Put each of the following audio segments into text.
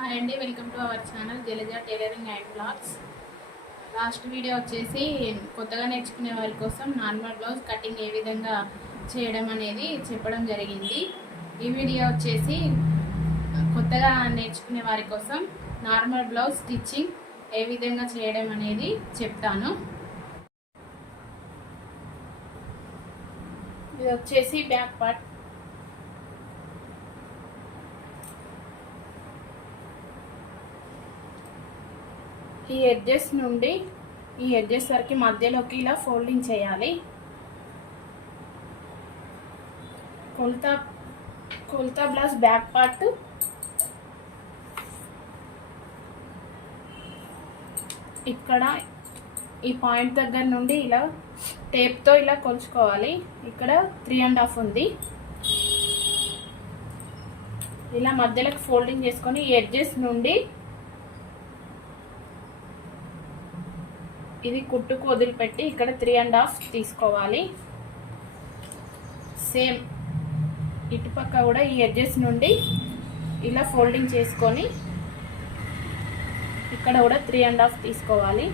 Hi అండి, welcome to our channel Jalaja tailoring and blogs. Last video వచ్చేసి కొత్తగా నేర్చుకునే వారి కోసం నార్మల్ బ్లౌజ్ కటింగ్ ఏ విధంగా చేయడం అనేది చెప్పడం జరిగింది. ఈ వీడియో వచ్చేసి కొత్తగా నేర్చుకునే వారి కోసం నార్మల్ బ్లౌజ్ స్టిచ్చింగ్ ఏ విధంగా చేయడం అనేది చెప్తాను. ఇది వచ్చేసి బ్యాక్ పార్ట్. ఈ ఎడ్జెస్ నుండి ఈ ఎడ్జెస్ వరకు మధ్యలోకి ఇలా ఫోల్డింగ్ చేయాలి. కొలత బ్లౌజ్ బ్యాక్ పార్ట్ ఇక్కడ ఈ పాయింట్ దగ్గర నుండి ఇలా టేప్తో ఇలా కొలుచుకోవాలి. ఇక్కడ 3.5 ఉంది. ఇలా మధ్యలోకి ఫోల్డింగ్ చేసుకొని ఈ ఎడ్జెస్ నుండి ఇది కుట్టుకు వదిలిపెట్టి ఇక్కడ 3.5 తీసుకోవాలి. సేమ్ ఇటుపక్క కూడా ఈ ఎడ్జెస్ నుండి ఇలా ఫోల్డింగ్ చేసుకొని ఇక్కడ కూడా 3.5 తీసుకోవాలి.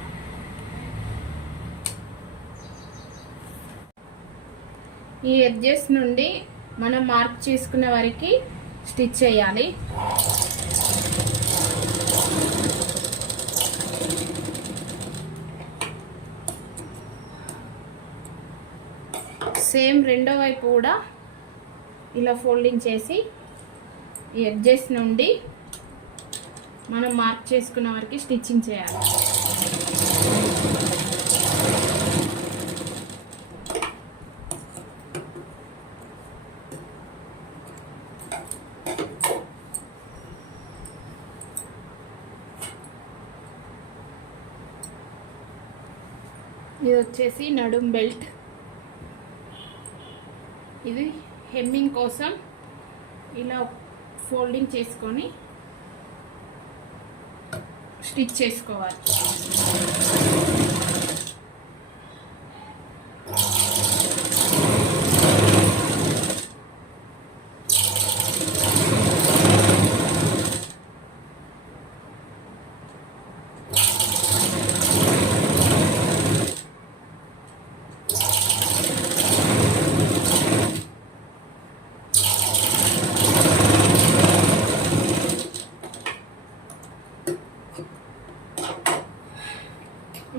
ఈ ఎడ్జెస్ నుండి మనం మార్క్ చేసుకున్న వరకు స్టిచ్ చేయాలి. సేమ్ రెండో వైపు కూడా ఇలా ఫోల్డింగ్ చేసి ఈ ఎడ్జెస్ నుండి మనం మార్క్ చేసుకున్న వరకు స్టిచ్చింగ్ చేయాలి. ఇది వచ్చేసి నడుం బెల్ట్. ఇది హెమ్మింగ్ కోసం ఇలా ఫోల్డింగ్ చేసుకొని స్టిచ్ చేసుకోవాలి.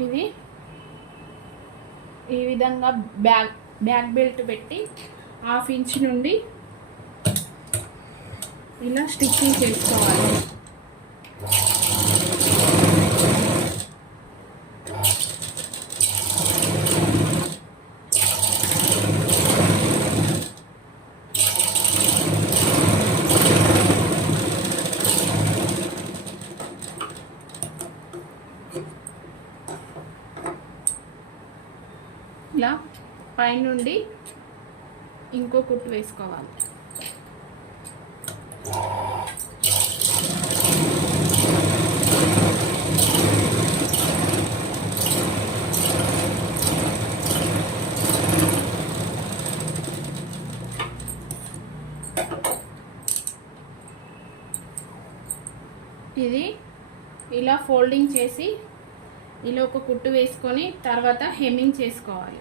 ఇది ఈ విధంగా బ్యాక్ బెల్ట్ పెట్టి 1/2 ఇంచ్ నుండి ఇలా స్టిచ్చింగ్ చేసుకోవాలి. ఇలా పైనుండి ఇంకో కుట్టు వేసుకోవాలి. ఇది ఇలా ఫోల్డింగ్ చేసి ఇలా ఒక కుట్టు వేసుకొని తర్వాత హెమ్మింగ్ చేసుకోవాలి.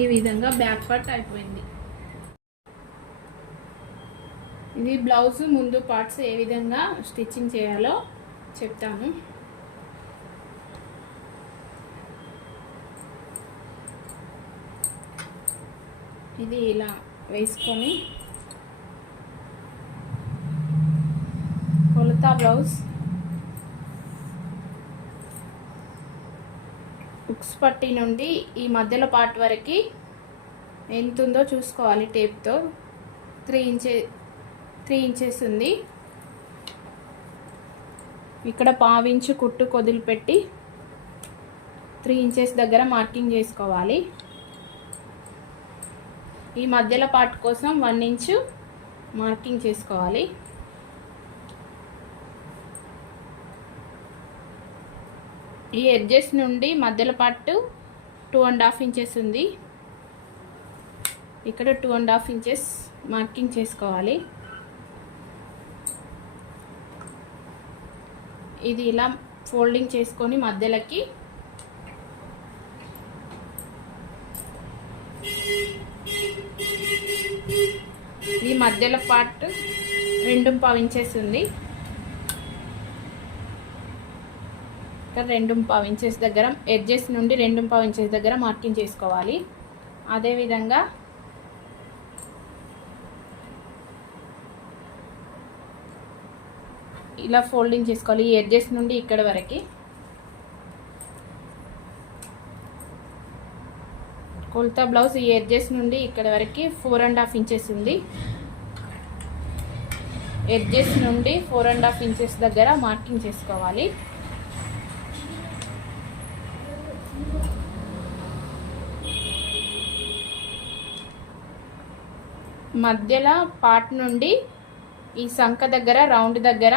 ఈ విధంగా బ్యాక్ పార్ట్ అయిపోయింది. ఇది బ్లౌజ్ ముందు పార్ట్స్ ఏ విధంగా స్టిచ్చింగ్ చేయాలో చెప్తాను. ఇది ఇలా వేసుకొని కొలత బ్లౌజ్ ఉక్స్ పట్టి నుండి ఈ మధ్యలో పార్ట్ వరకు ఎంత ఉందో చూసుకోవాలి. టేప్తో 3 ఇంచెస్ ఉంది. ఇక్కడ 1/2 ఇంచు కుట్టు వదిలిపెట్టి 3 ఇంచెస్ దగ్గర మార్కింగ్ చేసుకోవాలి. ఈ మధ్యలో పార్ట్ కోసం 1 ఇంచు మార్కింగ్ చేసుకోవాలి. ఈ ఎడ్జెస్ నుండి మధ్యలో పార్ట్ 2.5 ఇంచెస్ ఉంది. ఇక్కడ 2.5 ఇంచెస్ మార్కింగ్ చేసుకోవాలి. ఇది ఇలా ఫోల్డింగ్ చేసుకొని మధ్యలోకి ఈ మధ్యలో పార్ట్ 2.5 ఇంచెస్ ఉంది. ఇక్కడ 2.5 ఇంచెస్ దగ్గర ఎడ్జెస్ నుండి 2.5 ఇంచెస్ దగ్గర మార్కింగ్ చేసుకోవాలి. అదేవిధంగా ఇలా ఫోల్డింగ్ చేసుకోవాలి ఈ ఎడ్జెస్ నుండి ఇక్కడ వరకు. కొలత బ్లౌజ్ ఈ ఎడ్జెస్ నుండి ఇక్కడ వరకు 4.5 ఇంచెస్ ఉంది. ఎడ్జెస్ నుండి 4.5 ఇంచెస్ దగ్గర మార్కింగ్ చేసుకోవాలి. మధ్యలో పార్ట్ నుండి ఈ సంక దగ్గర రౌండ్ దగ్గర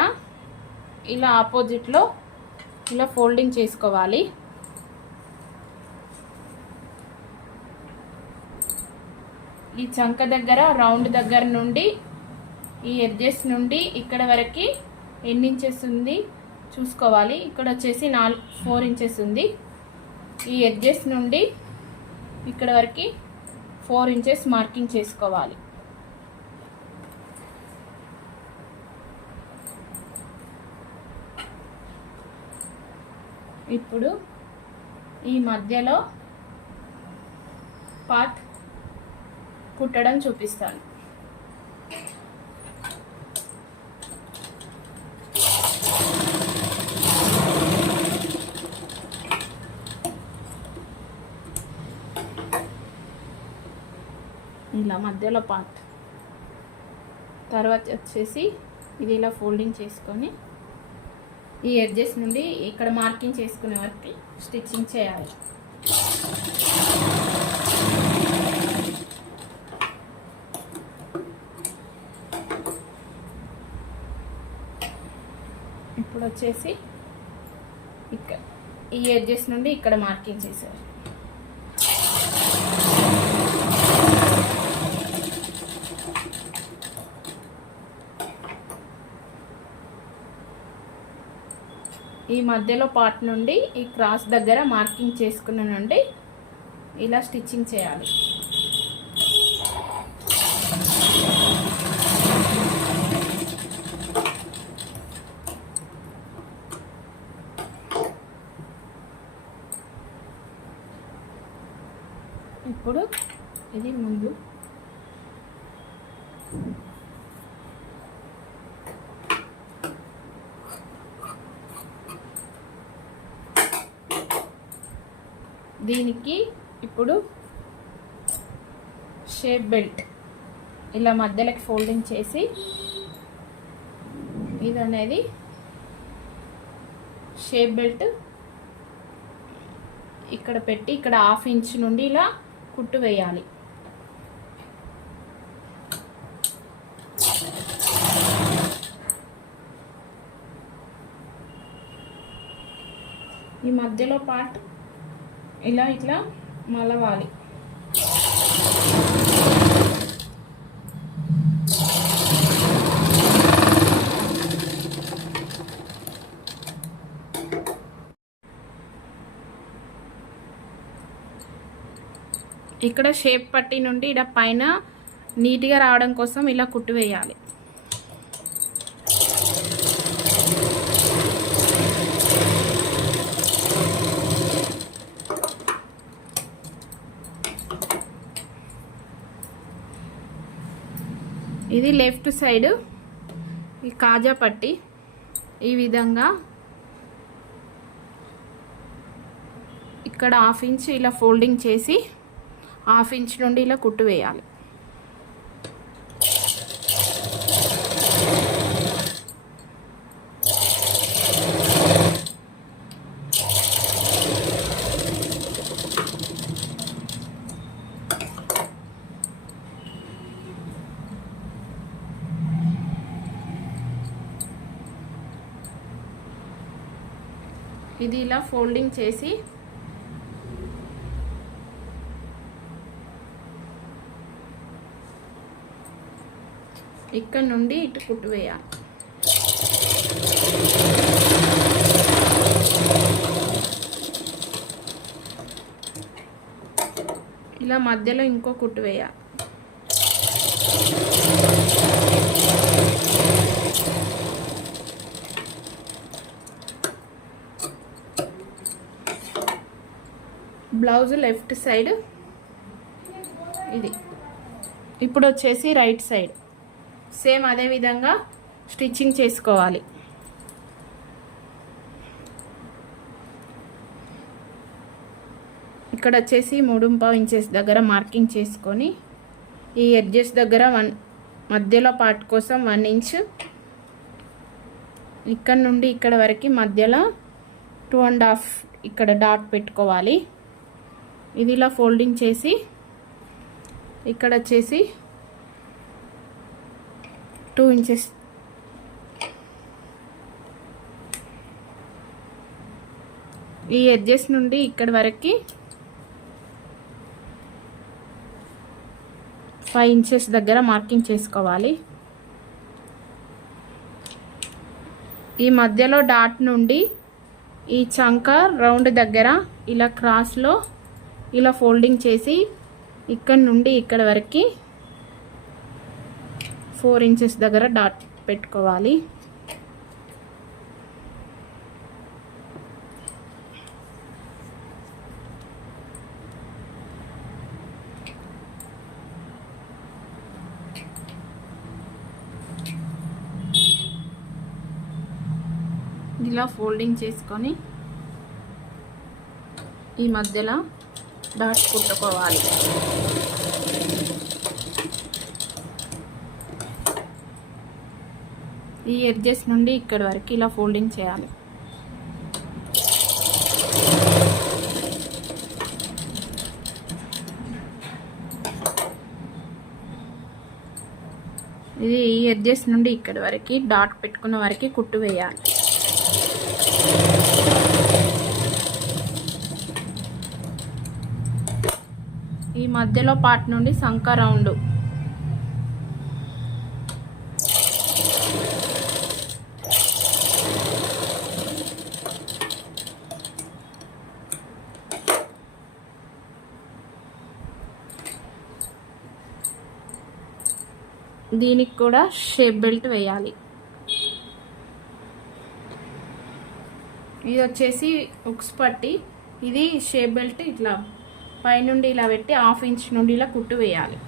ఇలా ఆపోజిట్లో ఇలా ఫోల్డింగ్ చేసుకోవాలి. ఈ చంక దగ్గర రౌండ్ దగ్గర నుండి ఈ ఎడ్జెస్ నుండి ఇక్కడ వరకు ఎన్ని ఇంచెస్ ఉంది చూసుకోవాలి. ఇక్కడ వచ్చేసి 4 ఇంచెస్ ఉంది. ఈ ఎడ్జెస్ నుండి ఇక్కడ వరకు 4 ఇంచెస్ మార్కింగ్ చేసుకోవాలి. ఇప్పుడు ఈ మధ్యలో పార్ట్ కుట్టడం చూపిస్తాను. ఇలా మధ్యలో పార్ట్ తర్వాత వచ్చేసి ఇది ఇలా ఫోల్డింగ్ చేసుకొని ఈ ఎడ్జెస్ నుండి ఇక్కడ మార్కింగ్ చేసుకునే వరకు స్టిచ్చింగ్ చేయాలి. ఇప్పుడు వచ్చేసి ఇక్కడ ఈ ఎడ్జెస్ నుండి ఇక్కడ మార్కింగ్ చేశారు. ఈ మధ్యలో పార్ట్ నుండి ఈ క్రాస్ దగ్గర మార్కింగ్ చేసుకున్న నుండి ఇలా స్టిచ్చింగ్ చేయాలి. ఇప్పుడు ఇది ముందు దీనికి ఇప్పుడు షేప్ బెల్ట్ ఇలా మధ్యలోకి ఫోల్డింగ్ చేసి ఇది అనేది షేప్ బెల్ట్ ఇక్కడ పెట్టి ఇక్కడ 1/2 ఇంచ్ నుండి ఇలా కుట్టు వేయాలి. ఈ మధ్యలో పార్ట్ ఇలా ఇట్లా మలవాలి. ఇక్కడ షేప్ పట్టి నుండి ఇక్కడ పైన నీట్గా రావడం కోసం ఇలా కుట్టు వేయాలి. ఇది లెఫ్ట్ సైడ్ ఈ కాజా పట్టి ఈ విధంగా ఇక్కడ 1/2 ఇంచ్ ఇలా ఫోల్డింగ్ చేసి 1/2 ఇంచ్ నుండి ఇలా కుట్టు వేయాలి. ఇది ఇలా ఫోల్డింగ్ చేసి ఇక్కడ నుండి ఇటు కుట్టు వేయాలి. ఇలా మధ్యలో ఇంకో కుట్టు వేయాలి. బ్లౌజ్ లెఫ్ట్ సైడ్ ఇది. ఇప్పుడు వచ్చేసి రైట్ సైడ్ సేమ్ అదే విధంగా స్టిచ్చింగ్ చేసుకోవాలి. ఇక్కడ వచ్చేసి 3.5 ఇంచెస్ దగ్గర మార్కింగ్ చేసుకొని ఈ ఎడ్జెస్ దగ్గర మధ్యలో పార్ట్ కోసం 1 ఇంచ్, ఇక్కడ నుండి ఇక్కడ వరకు మధ్యలో 2.5 ఇక్కడ డాట్ పెట్టుకోవాలి. ఇది ఇలా ఫోల్డింగ్ చేసి ఇక్కడ వచ్చేసి 2 ఇంచెస్ ఈ ఎడ్జెస్ నుండి ఇక్కడ వరకు 5 ఇంచెస్ దగ్గర మార్కింగ్ చేసుకోవాలి. ఈ మధ్యలో డాట్ నుండి ఈ చంక రౌండ్ దగ్గర ఇలా క్రాస్లో ఇలా ఫోల్డింగ్ చేసి ఇక్కడ నుండి ఇక్కడ వరకు 4 ఇంచెస్ దగ్గర డాట్ పెట్టుకోవాలి. ఇలా ఫోల్డింగ్ చేసుకొని ఈ మధ్యలో డాట్ కుట్టుకోవాలి. ఈ ఎడ్జెస్ నుండి ఇక్కడ వరకు ఇలా ఫోల్డింగ్ చేయాలి. ఇది ఈ ఎడ్జెస్ నుండి ఇక్కడ వరకు డాట్ పెట్టుకున్న వరకు కుట్టు వేయాలి. ఈ మధ్యలో పార్ట్ నుండి సంక రౌండ్ దీనికి కూడా షేప్ బెల్ట్ వేయాలి. ఇది వచ్చేసి ఉక్స్ పట్టి, ఇది షేప్ బెల్ట్ ఇట్లా పైనుండి ఇలా పెట్టి 1/2 ఇంచ్ నుండి ఇలా కుట్టు వేయాలి.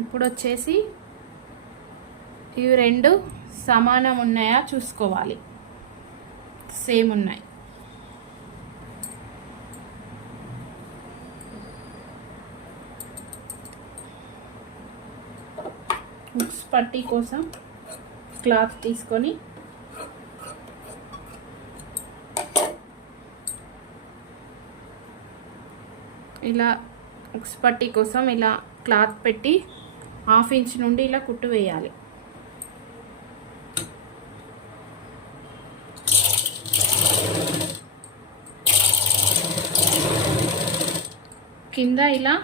ఇప్పుడు వచ్చేసి ఇవి రెండు సమానం ఉన్నాయా చూసుకోవాలి. సేమ్ ఉన్నాయి. హుక్స్ పట్టీ కోసం క్లాత్ తీసుకొని ఇలా హుక్స్ పట్టీ కోసం ఇలా క్లాత్ పెట్టి 1/2 ఇంచ్ నుండి ఇలా కుట్టు వేయాలి. కింద ఇలా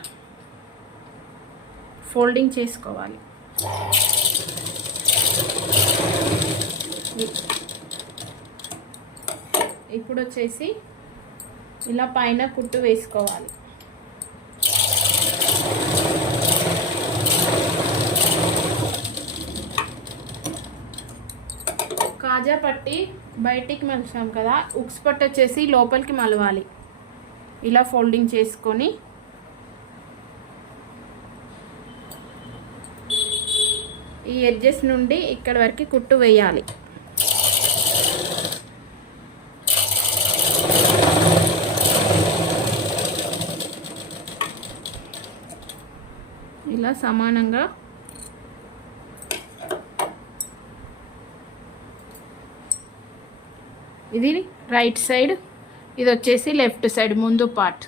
ఫోల్డింగ్ చేసుకోవాలి. ఇప్పుడు వచ్చేసి ఇలా పైన కుట్టు వేసుకోవాలి. కాజా పట్టి బయటికి మలిచాం కదా, ఉక్స్ పట్టు వచ్చేసి లోపలికి మలవాలి. ఇలా ఫోల్డింగ్ చేసుకొని ఈ ఎడ్జెస్ నుండి ఇక్కడ వరకు కుట్టు వేయాలి. ఇలా సమానంగా ఇది రైట్ సైడ్, ఇది వచ్చేసి లెఫ్ట్ సైడ్ ముందు పార్ట్.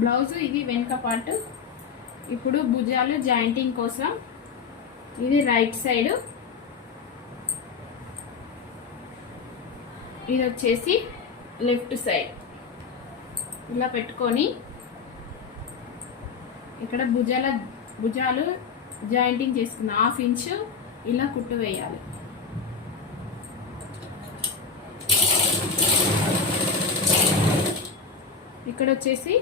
బ్లౌజ్ ఇది వెనుక పార్ట్. ఇప్పుడు భుజాలు జాయింటింగ్ కోసం ఇది రైట్ సైడ్, ఇది వచ్చేసి లెఫ్ట్ సైడ్. ఇలా పెట్టుకొని ఇక్కడ భుజాలు జాయింటింగ్ చేసుకున్న 1/2 ఇంచు ఇలా కుట్టు వేయాలి. ఇక్కడ వచ్చేసి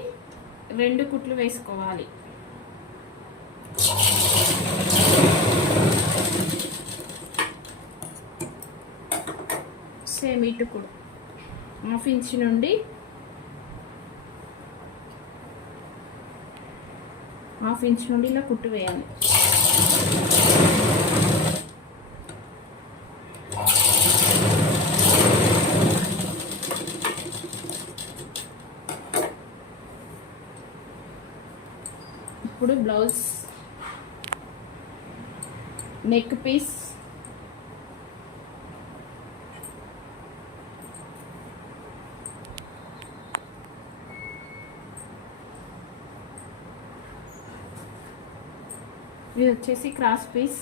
2 కుట్లు వేసుకోవాలి. సేమ్ ఇటు కూడా 1/2 ఇంచ్ నుండి 1/2 ఇంచ్ నుండి ఇలా కుట్టు వేయాలి. ఇప్పుడు బ్లౌజ్ నెక్ పీస్ ఇది వచ్చేసి క్రాస్ పీస్.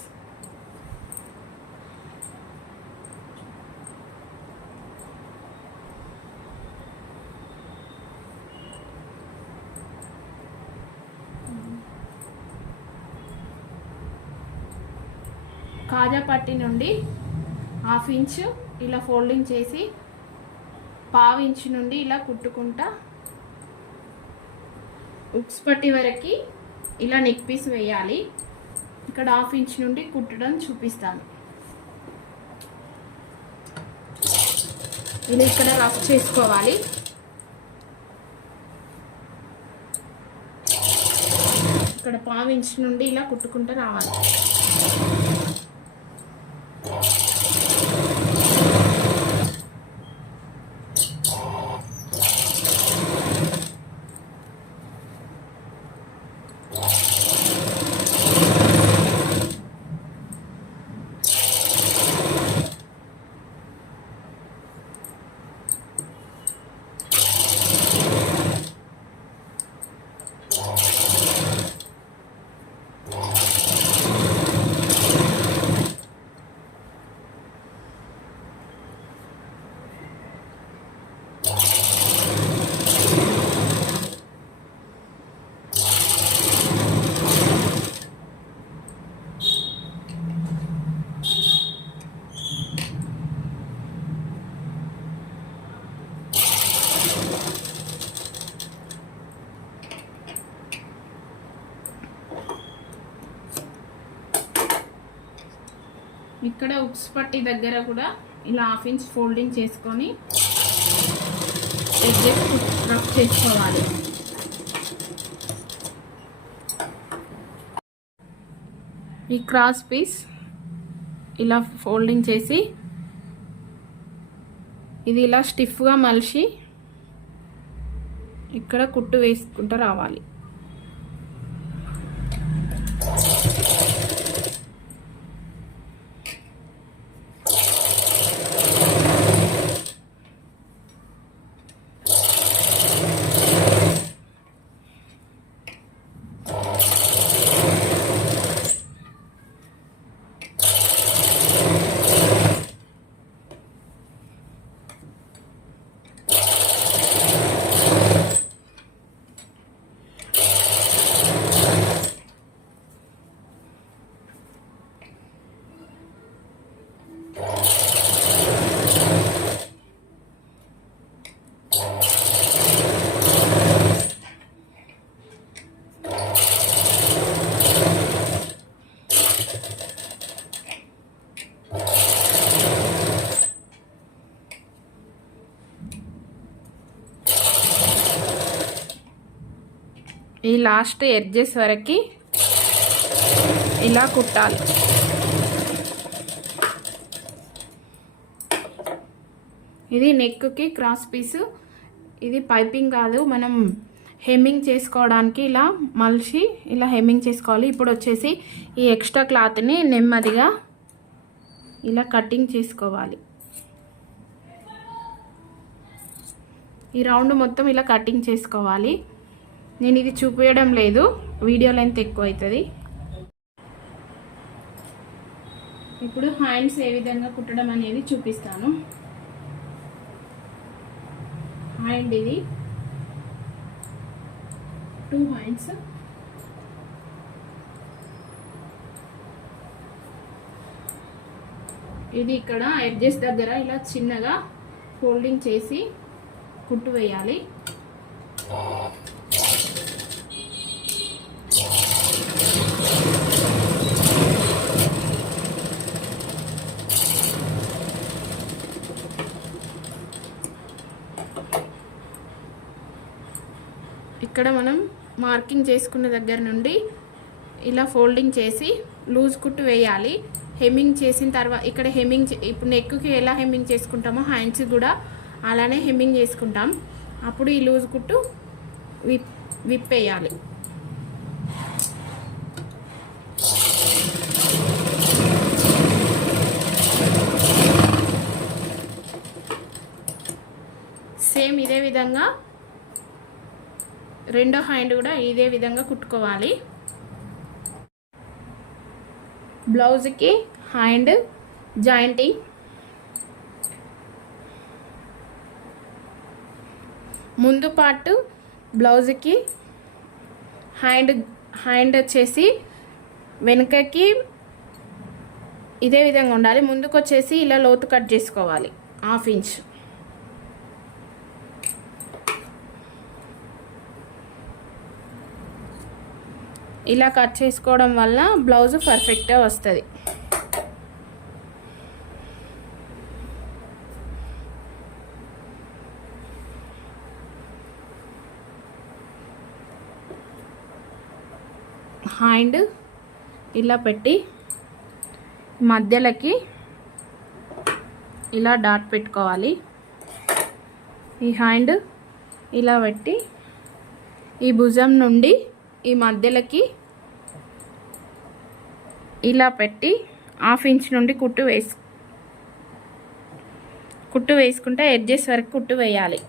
కాజా పట్టి నుండి 1/2 ఇంచు ఇలా ఫోల్డింగ్ చేసి 1/2 ఇంచు నుండి ఇలా కుట్టుకుంటా ఉక్స్ పట్టి వరకు ఇలా నెక్ పీస్ వేయాలి. ఇక్కడ 1/2 ఇంచ్ నుండి కుట్టడం చూపిస్తాను. ఇలా ఇక్కడ రఫ్ చేసుకోవాలి. ఇక్కడ 1/2 ఇంచ్ నుండి ఇలా కుట్టుకుంటూ రావాలి. ఇక్కడ ఉక్స్ పట్టి దగ్గర కూడా ఇలా 1/2 ఇంచ్ ఫోల్డింగ్ చేసుకొని ఎడ్జెస్ రఫ్ చేసుకోవాలి. ఈ క్రాస్ పీస్ ఇలా ఫోల్డింగ్ చేసి ఇది ఇలా స్టిఫ్గా మలిచి ఇక్కడ కుట్టు వేసుకుంటూ రావాలి. ఈ లాస్ట్ ఎడ్జెస్ వరకు ఇలా కుట్టాలి. ఇది నెక్కి క్రాస్ పీసు ఇది పైపింగ్ కాదు, మనం హెమ్మింగ్ చేసుకోవడానికి ఇలా మలిచి ఇలా హెమ్మింగ్ చేసుకోవాలి. ఇప్పుడు వచ్చేసి ఈ ఎక్స్ట్రా క్లాత్ని నెమ్మదిగా ఇలా కటింగ్ చేసుకోవాలి. ఈ రౌండ్ మొత్తం ఇలా కటింగ్ చేసుకోవాలి. నేను ఇది చూపించడం లేదు, వీడియో లెంత్ ఎక్కువ అవుతుంది. ఇప్పుడు హ్యాండ్స్ ఏ విధంగా కుట్టడం అనేది చూపిస్తాను. హ్యాండ్ ఇది 2 హ్యాండ్స్. ఇది ఇక్కడ ఎడ్జెస్ దగ్గర ఇలా చిన్నగా ఫోల్డింగ్ చేసి కుట్టు వేయాలి. ఇక్కడ మనం మార్కింగ్ చేసుకున్న దగ్గర నుండి ఇలా ఫోల్డింగ్ చేసి లూజ్ కుట్టు వేయాలి. హెమ్మింగ్ చేసిన తర్వాత ఇక్కడ హెమ్మింగ్ ఇప్పుడు నెక్కి ఎలా హెమ్మింగ్ చేసుకుంటామో హ్యాండ్స్ కూడా అలానే హెమ్మింగ్ చేసుకుంటాం. అప్పుడు ఈ లూజ్ కుట్టు విప్పేయాలి. సేమ్ ఇదే విధంగా రెండో హ్యాండ్ కూడా ఇదే విధంగా కుట్టుకోవాలి. బ్లౌజ్కి హ్యాండ్ జాయింటింగ్ ముందు పార్ట్ బ్లౌజ్కి హ్యాండ్ వచ్చేసి వెనుకకి ఇదే విధంగా ఉండాలి. ముందుకు వచ్చేసి ఇలా లోతు కట్ చేసుకోవాలి 1/2 ఇంచ్. ఇలా కట్ చేసుకోవడం వల్ల బ్లౌజ్ పర్ఫెక్ట్గా వస్తుంది. హ్యాండ్ ఇలా పెట్టి మధ్యలోకి ఇలా డాట్ పెట్టుకోవాలి. ఈ హ్యాండ్ ఇలా పెట్టి ఈ భుజం నుండి ఈ మధ్యలోకి ఇలా పెట్టి 1/2 ఇంచ్ నుండి కుట్టు వేసుకుంటే ఎడ్జెస్ వరకు కుట్టు వేయాలి.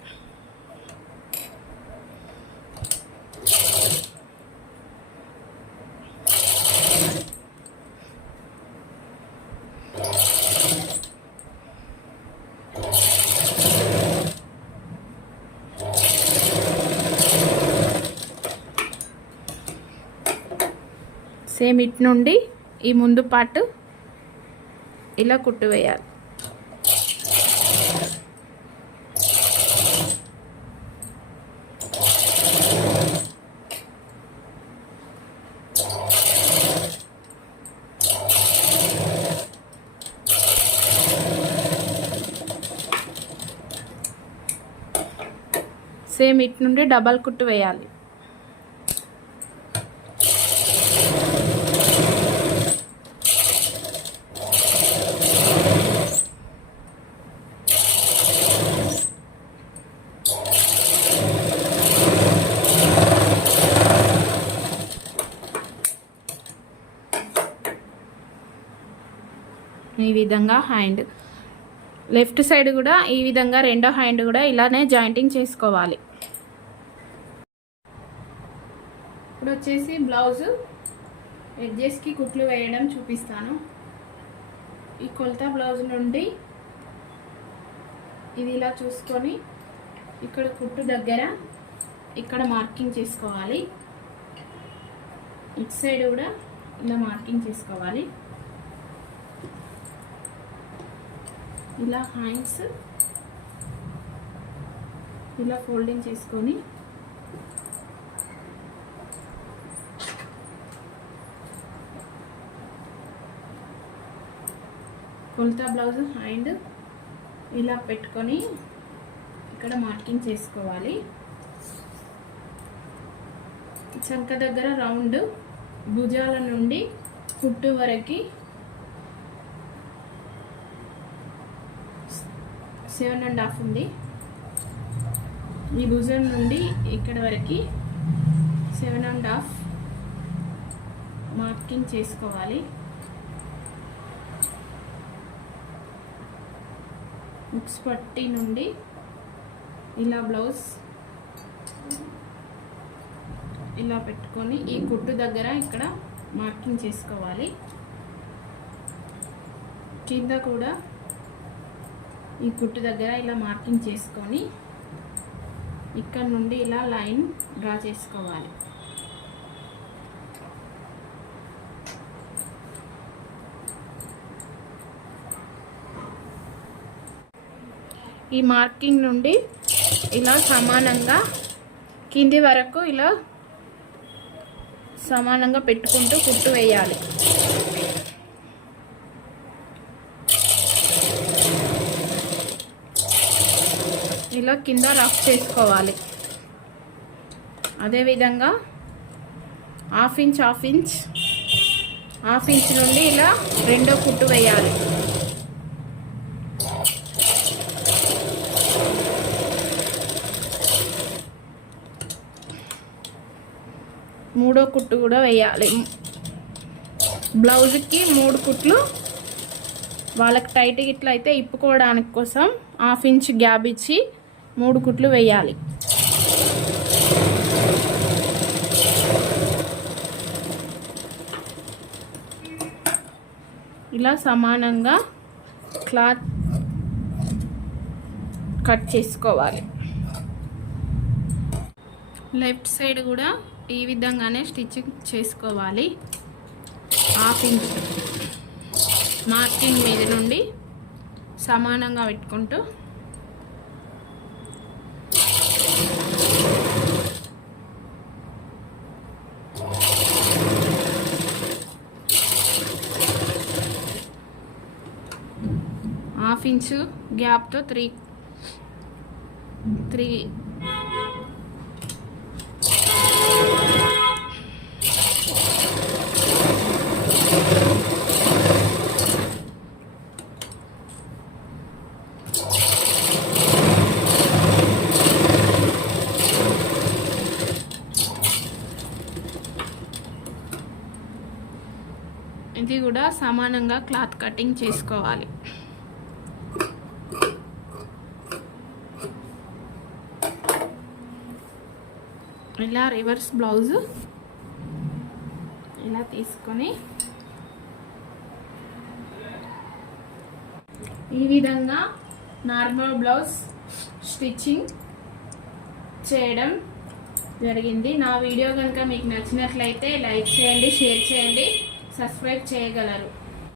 సేమ్ ఇటు నుండి ఈ ముందు పార్ట్ ఇలా కుట్టు వేయాలి. సేమ్ ఇటు నుండి డబల్ కుట్టు వేయాలి. ఈ విధంగా హ్యాండ్ లెఫ్ట్ సైడ్ కూడా ఈ విధంగా రెండో హ్యాండ్ కూడా ఇలానే జాయింటింగ్ చేసుకోవాలి. ఇప్పుడు వచ్చేసి బ్లౌజ్ ఎడ్జెస్కి కుట్లు వేయడం చూపిస్తాను. ఈ కొలత బ్లౌజ్ నుండి ఇది ఇలా చూసుకొని ఇక్కడ కుట్టు దగ్గర ఇక్కడ మార్కింగ్ చేసుకోవాలి. ఇటు సైడ్ కూడా ఇలా మార్కింగ్ చేసుకోవాలి. ఇలా హ్యాండ్స్ ఇలా ఫోల్డింగ్ చేసుకొని కొలత బ్లౌజ్ హ్యాండ్ ఇలా పెట్టుకొని ఇక్కడ మార్కింగ్ చేసుకోవాలి. చంక దగ్గర రౌండ్ భుజాల నుండి కుట్టు వరకు 7.5 ఉంది. ఈ భుజం నుండి ఇక్కడ వరకు 7.5 మార్కింగ్ చేసుకోవాలి. ఉక్స్ పట్టి నుండి ఇలా బ్లౌజ్ ఇలా పెట్టుకొని ఈ కుట్టు దగ్గర ఇక్కడ మార్కింగ్ చేసుకోవాలి. కింద కూడా ఈ కుట్టు దగ్గర ఇలా మార్కింగ్ చేసుకొని ఇక్కడ నుండి ఇలా లైన్ డ్రా చేసుకోవాలి. ఈ మార్కింగ్ నుండి ఇలా సమానంగా కింది వరకు ఇలా సమానంగా పెట్టుకుంటూ కుట్టు వేయాలి. ఇలా కింద రఫ్ చేసుకోవాలి. అదేవిధంగా హాఫ్ ఇంచ్ నుండి ఇలా రెండో కుట్టు వేయాలి. మూడో కుట్టు కూడా వేయాలి. బ్లౌజ్కి 3 కుట్లు, వాళ్ళకి టైట్ ఇట్లా అయితే ఇప్పుకోవడానికి కోసం హాఫ్ ఇంచ్ గ్యాప్ ఇచ్చి 3 కుట్లు వేయాలి. ఇలా సమానంగా క్లాత్ కట్ చేసుకోవాలి. లెఫ్ట్ సైడ్ కూడా ఈ విధంగానే స్టిచ్చింగ్ చేసుకోవాలి. హాఫ్ ఇంచ్ మార్కింగ్ మీద నుండి సమానంగా పెట్టుకుంటూ హాఫ్ ఇంచ్ గ్యాప్తో 3 ఇది కూడా సమానంగా క్లాత్ కటింగ్ చేసుకోవాలి. ఇలా రివర్స్ బ్లౌజ్ ఇలా తీసుకొని ఈ విధంగా నార్మల్ బ్లౌజ్ స్టిచ్చింగ్ చేయడం జరిగింది. నా వీడియో కనుక మీకు నచ్చినట్లయితే లైక్ చేయండి, షేర్ చేయండి, సబ్స్క్రైబ్ చేయగలరు.